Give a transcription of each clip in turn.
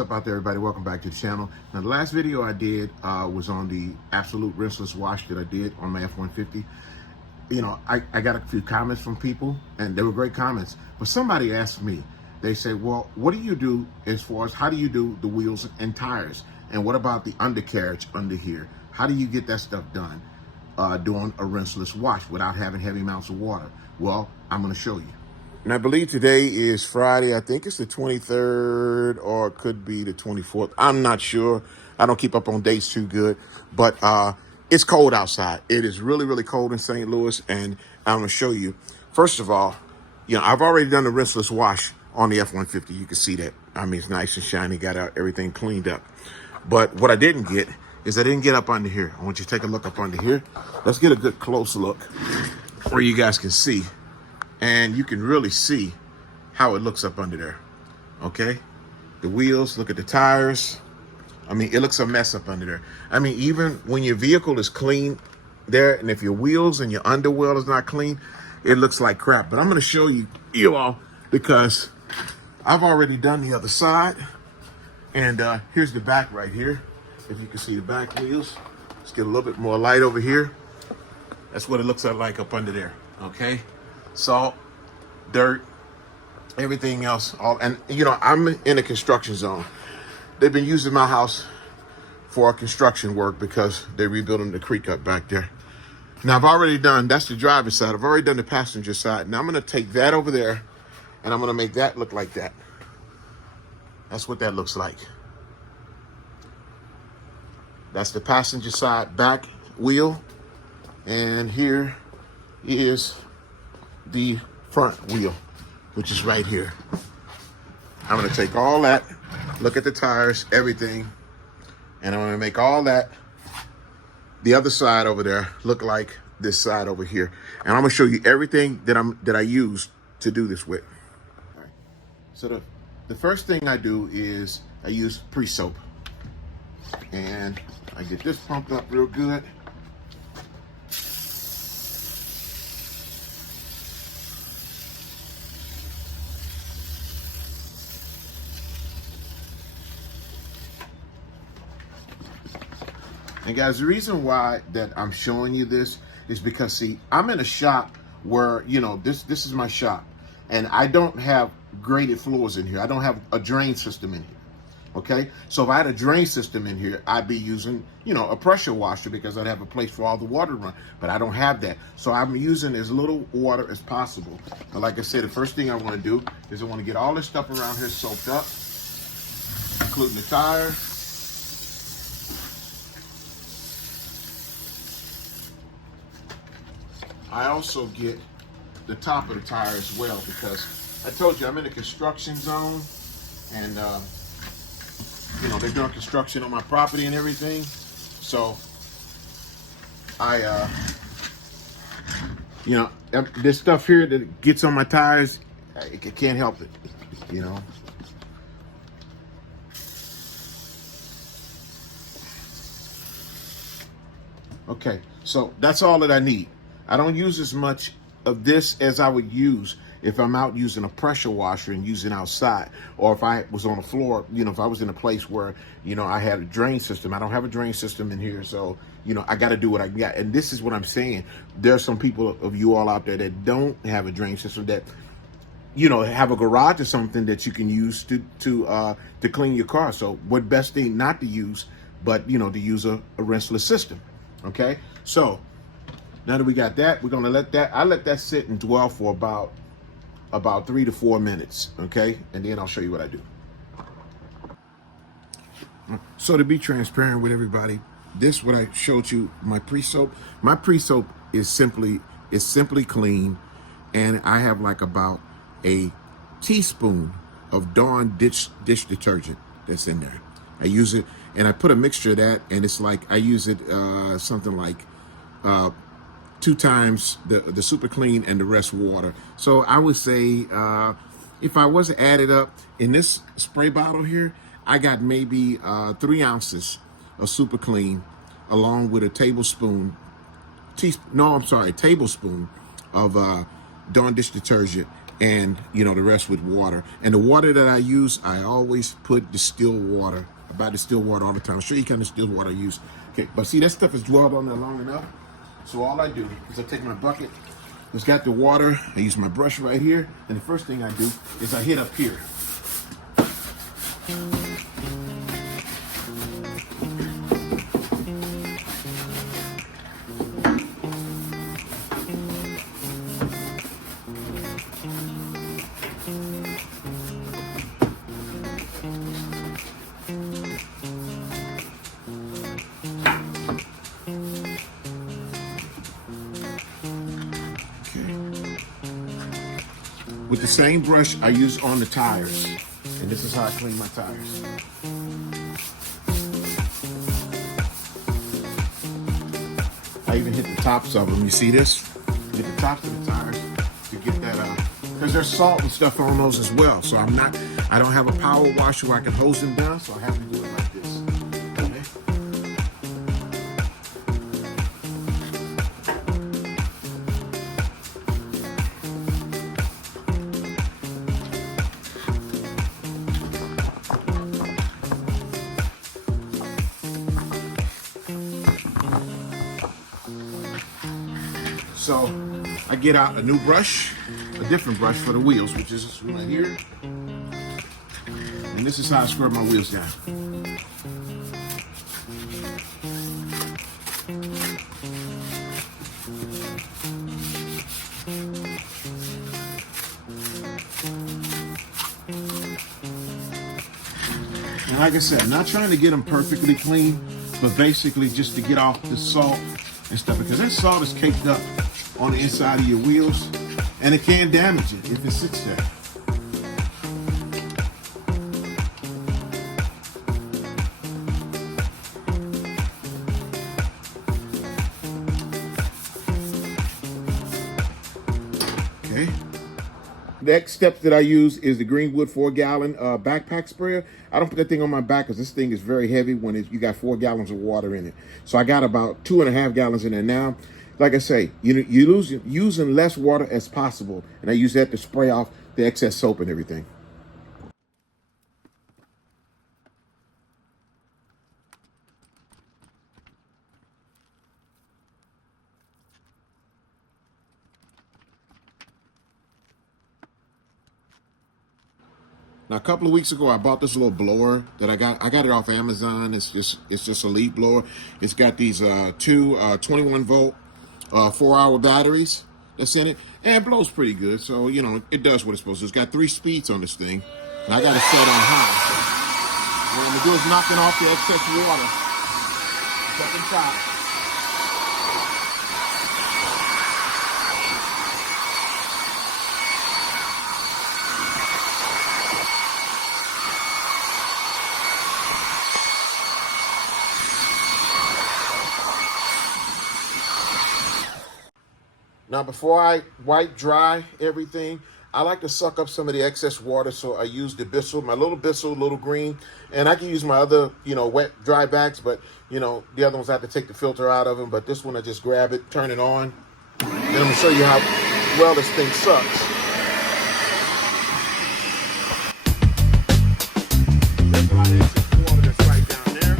up out there, everybody? Welcome back to the channel. Now, the last video I did was on the absolute rinseless wash that I did on my F-150. You know, I got a few comments from people, and they were great comments. But somebody asked me, they said, well, what do you do as far as how do you do the wheels and tires? And what about the undercarriage under here? How do you get that stuff done doing a rinseless wash without having heavy amounts of water? Well, I'm going to show you. And I believe today is Friday. I think it's the 23rd, or it could be the 24th. I'm not sure. I don't keep up on dates too good, but it's cold outside. It is really, really cold in St. Louis, and I'm going to show you. First of all, you know, I've already done the rinseless wash on the F-150. You can see that. I mean, it's nice and shiny, got everything cleaned up. But what I didn't get is I didn't get up under here. I want you to take a look up under here. Let's get a good close look where you guys can see. And you can really see how it looks up under there, okay? The wheels, look at the tires. I mean, it looks a mess up under there. I mean, even when your vehicle is clean there, and if your wheels and your underwheel is not clean, it looks like crap. But I'm gonna show you all, because I've already done the other side. And here's the back right here. If you can see the back wheels. Let's get a little bit more light over here. That's what it looks like up under there, okay? Salt, dirt, everything else. And you know, I'm in a construction zone. They've been using my house for construction work because they're rebuilding the creek up back there. Now I've already done, that's the driver's side. I've already done the passenger side. Now I'm gonna take that over there and I'm gonna make that look like that. That's what that looks like. That's the passenger side back wheel. And here is the front wheel, which is right here. I'm gonna take all that, look at the tires, everything, and I'm gonna make all that, the other side over there, look like this side over here. And I'm gonna show you everything that I use to do this with. All right. So the first thing I do is I use pre-soap. And I get this pumped up real good. And guys, the reason why that I'm showing you this is because, see, I'm in a shop where, you know, this is my shop, and I don't have graded floors in here. I don't have a drain system in here, okay? So if I had a drain system in here, I'd be using, you know, a pressure washer because I'd have a place for all the water to run, but I don't have that. So I'm using as little water as possible. And like I said, the first thing I want to do is I want to get all this stuff around here soaked up, including the tire. I also get the top of the tire as well, because I told you I'm in a construction zone, and you know, they're doing construction on my property and everything. So you know, this stuff here that gets on my tires, I can't help it, you know. Okay, so that's all that I need. I don't use as much of this as I would use if I'm out using a pressure washer and using outside, or if I was on the floor, you know, if I was in a place where, you know, I had a drain system. I don't have a drain system in here, so, you know, I got to do what I got. And this is what I'm saying. There's some people of you all out there that don't have a drain system, that, you know, have a garage or something that you can use to clean your car. So what best thing not to use, but, you know, to use a rinseless system, okay? So now that we got that, we're gonna let that sit and dwell for about 3 to 4 minutes, okay? And then I'll show you what I do. So to be transparent with everybody, this what I showed you, my pre-soap. My pre-soap is simply clean, and I have like about a teaspoon of Dawn dish detergent that's in there. I use it, and I put a mixture of that, and it's like I use it something like 2 times the super clean and the rest water. So I would say if I was to add it up in this spray bottle here, I got maybe 3 ounces of super clean, along with a tablespoon of Dawn dish detergent, and the rest with water. And the water that I use, I always put distilled water. I buy distilled water all the time. I'll show you kind of distilled water I use. Okay, but see, that stuff is dwelled on there long enough. So all I do is I take my bucket, it's got the water, I use my brush right here, and the first thing I do is I hit up here. With the same brush I use on the tires. And this is how I clean my tires. I even hit the tops of them. You see this? Hit the tops of the tires to get that, because there's salt and stuff on those as well. So I don't have a power washer where I can hose them down, so I have to do it like this. Okay? So I get out a new brush, a different brush for the wheels, which is this one right here. And this is how I scrub my wheels down. And like I said, I'm not trying to get them perfectly clean, but basically just to get off the salt and stuff, because that salt is caked up on the inside of your wheels, and it can damage it if it sits there. Okay. Next step that I use is the Greenwood 4-gallon backpack sprayer. I don't put that thing on my back because this thing is very heavy when you got 4 gallons of water in it. So I got about 2.5 gallons in there now. Like I say, you're using less water as possible, and I use that to spray off the excess soap and everything. Now, a couple of weeks ago, I bought this little blower that I got it off Amazon. It's just a lead blower. It's got these two 21-volt 4-hour batteries that's in it, and it blows pretty good. So it does what it's supposed to. It's got 3 speeds on this thing, and I got it set on high. What I'm gonna do is knocking off the excess water up and top. Now, before I wipe dry everything, I like to suck up some of the excess water, so I use the Bissell, my little Bissell, little green, and I can use my other, wet, dry bags, but, the other ones I have to take the filter out of them, but this one I just grab it, turn it on, and I'm going to show you how well this thing sucks. There's a lot of excess water that's right down there.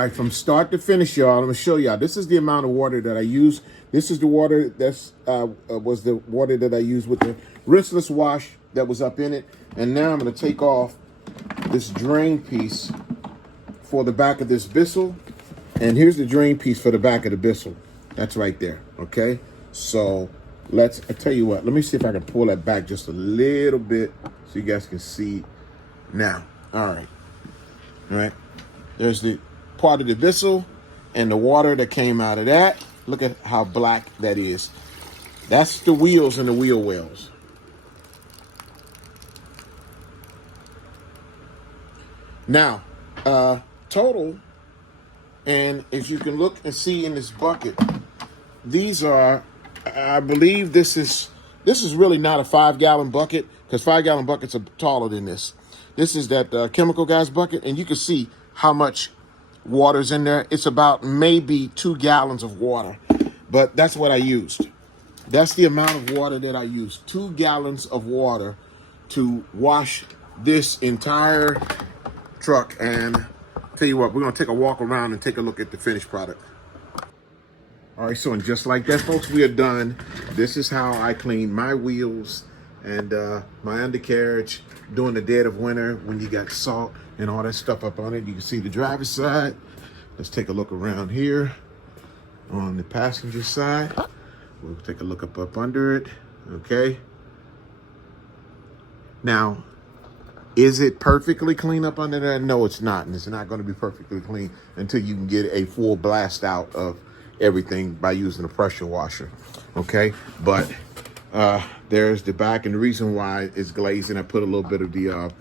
right, from start to finish, y'all, I'm gonna show y'all. This is the amount of water that I use. This is the water that's was the water that I used with the rinseless wash that was up in it. And now I'm gonna take off this drain piece for the back of this Bissell. And here's the drain piece for the back of the Bissell. That's right there, okay? So I tell you what, let me see if I can pull that back just a little bit so you guys can see now. All right. There's the part of the Bissell and the water that came out of that. Look at how black that is. That's the wheels and the wheel wells. Now, total, and if you can look and see in this bucket, these are, I believe this is really not a 5-gallon bucket, because 5-gallon buckets are taller than this. This is that chemical gas bucket, and you can see how much water's in there. It's about maybe 2 gallons of water, but that's what I used. That's the amount of water that I used. 2 gallons of water to wash this entire truck. And tell you what, we're gonna take a walk around and take a look at the finished product. All right, so and just like that, folks, we are done. This is how I clean my wheels and my undercarriage during the dead of winter when you got salt and all that stuff up on it. You can see the driver's side. Let's take a look around here on the passenger side. We'll take a look up under it, okay? Now, is it perfectly clean up under there? No, it's not, and it's not gonna be perfectly clean until you can get a full blast out of everything by using a pressure washer, okay? But there's the back, and the reason why it's glazing, I put a little bit of the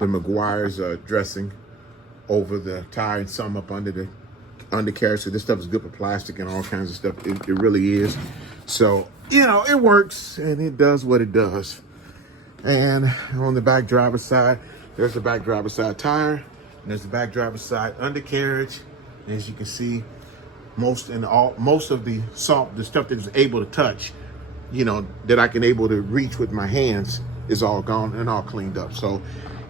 Meguiar's dressing over the tire and some up under the undercarriage. So this stuff is good for plastic and all kinds of stuff. It really is. So, you know, it works and it does what it does. And on the back driver's side, there's the back driver's side tire, and there's the back driver's side undercarriage. And as you can see, most of the salt, the stuff that is able to touch, you know, that I can able to reach with my hands, is all gone and all cleaned up. So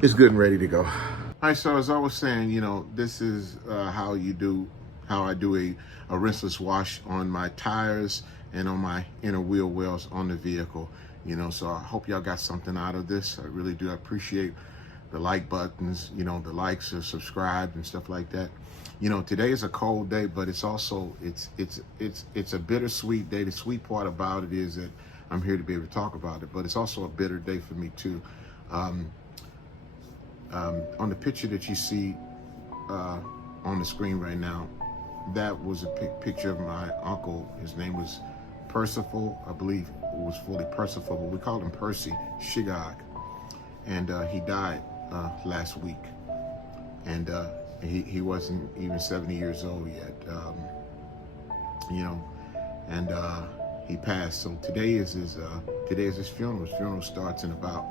it's good and ready to go. All right, so as I was saying, you know, this is how I do a rinseless wash on my tires and on my inner wheel wells on the vehicle. You know, so I hope y'all got something out of this. I really do. I appreciate the like buttons, you know, the likes or subscribe and stuff like that. You know, today is a cold day, but it's also, it's a bittersweet day. The sweet part about it is that I'm here to be able to talk about it, but it's also a bitter day for me too. On the picture that you see on the screen right now, that was a picture of my uncle. His name was Percival, I believe it was fully Percival, but we called him Percy Shigog. And he died last week. And he wasn't even 70 years old yet, you know, and he passed. So today is his funeral. His funeral starts in about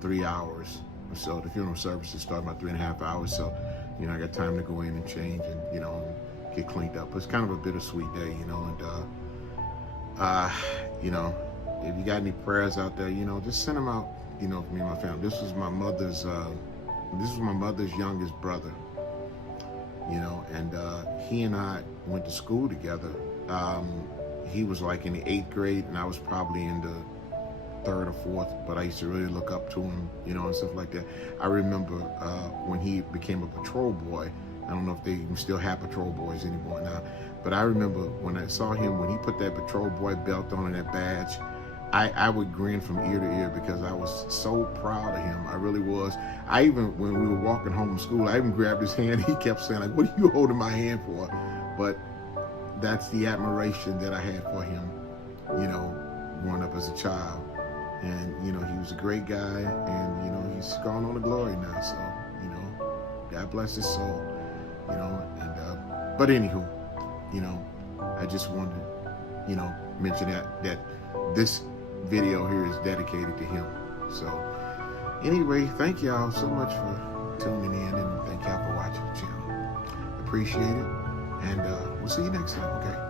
3 hours or so. The funeral services start about 3.5 hours. So, you know, I got time to go in and change and, you know, get cleaned up. It's kind of a bittersweet day, you know, and you know, if you got any prayers out there, you know, just send them out, you know, for me and my family. This was my mother's youngest brother, you know, and he and I went to school together. He was like in the 8th grade and I was probably in the 3rd or 4th, but I used to really look up to him, you know, and stuff like that. I remember when he became a patrol boy. I don't know if they even still have patrol boys anymore now, but I remember when I saw him, when he put that patrol boy belt on and that badge, I would grin from ear to ear because I was so proud of him. I really was. I even, when we were walking home from school, I even grabbed his hand. He kept saying, like, what are you holding my hand for? But that's the admiration that I had for him, you know, growing up as a child. And, you know, he was a great guy, and, you know, he's gone on to glory now. So, you know, God bless his soul, you know. And but anywho, you know, I just wanted to, you know, mention that this video here is dedicated to him. So anyway, thank y'all so much for tuning in, and thank y'all for watching the channel. Appreciate it, and we'll see you next time, okay?